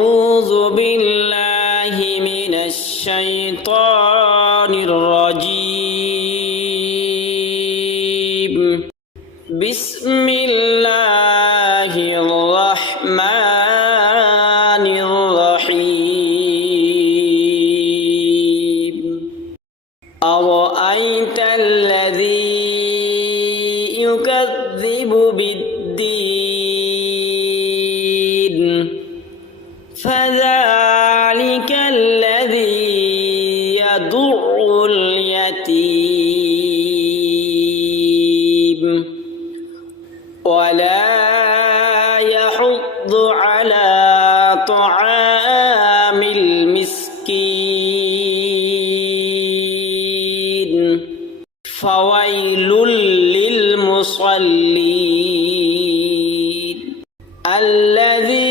أعوذ بالله من الشيطان الرجيم. بسم الله الرحمن الرحيم. أرأيت الذي يكذب بالدين؟ فذلك الذي يدع اليتيم. ولا يحض على طعام المسكين. فويل للمصلين. الذين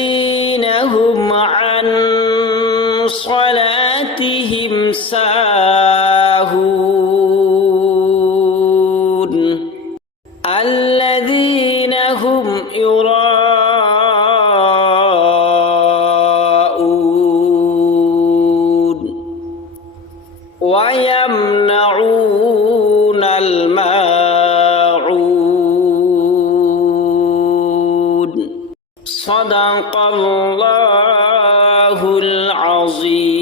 صلاتهم ساهون. الذين هم يراءون. ويمنعون الماعون. صدق الله الله العظيم.